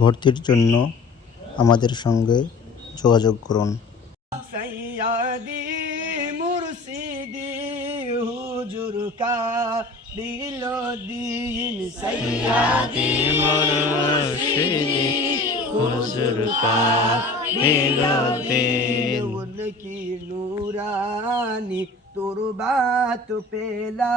ভর্তির জন্য আমাদের সঙ্গে যোগাযোগ করুন। सैयदी मुर्शिदी हुजूर का दिलो दीन सैयदी मुर्शिदी हुजूर का दिलो दीन उनकी नूरानी तुरबात पेला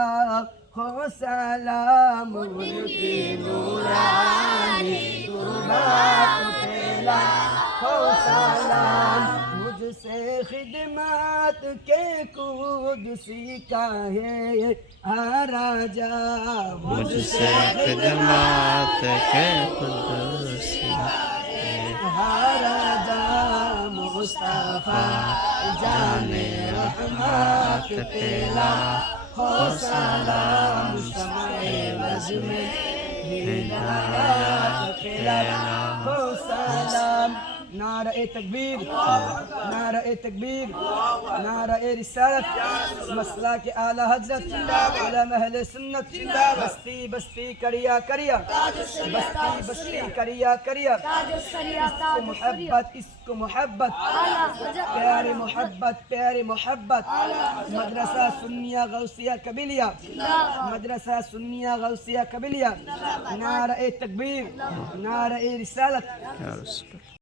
हो सलाम उनकी नूरानी तुरबात पेला हो सलाम मुझसे खिदमत के कुदसी का है राजा मुझसे खिदमत के कुदसी राजा मुस्तफा जाने रहमत पेला हो सलाम शमे बज़ में हिदायत पेला हो सलाम नारा ए तकबीर नारा ए तकबीर नारा ए रिसालत मसला के आला हजरत उलमा अहले सुन्नत बस्ती बस्ती करिया करिया बस्ती बस्ती करिया करिया इसको मोहब्बत प्यारे मोहब्बत मदरसा सुन्निया गौसिया कबिलिया मदरसा सुन्निया गौसिया कबिलिया नारा ए तकबीर नारा ए रिसालत।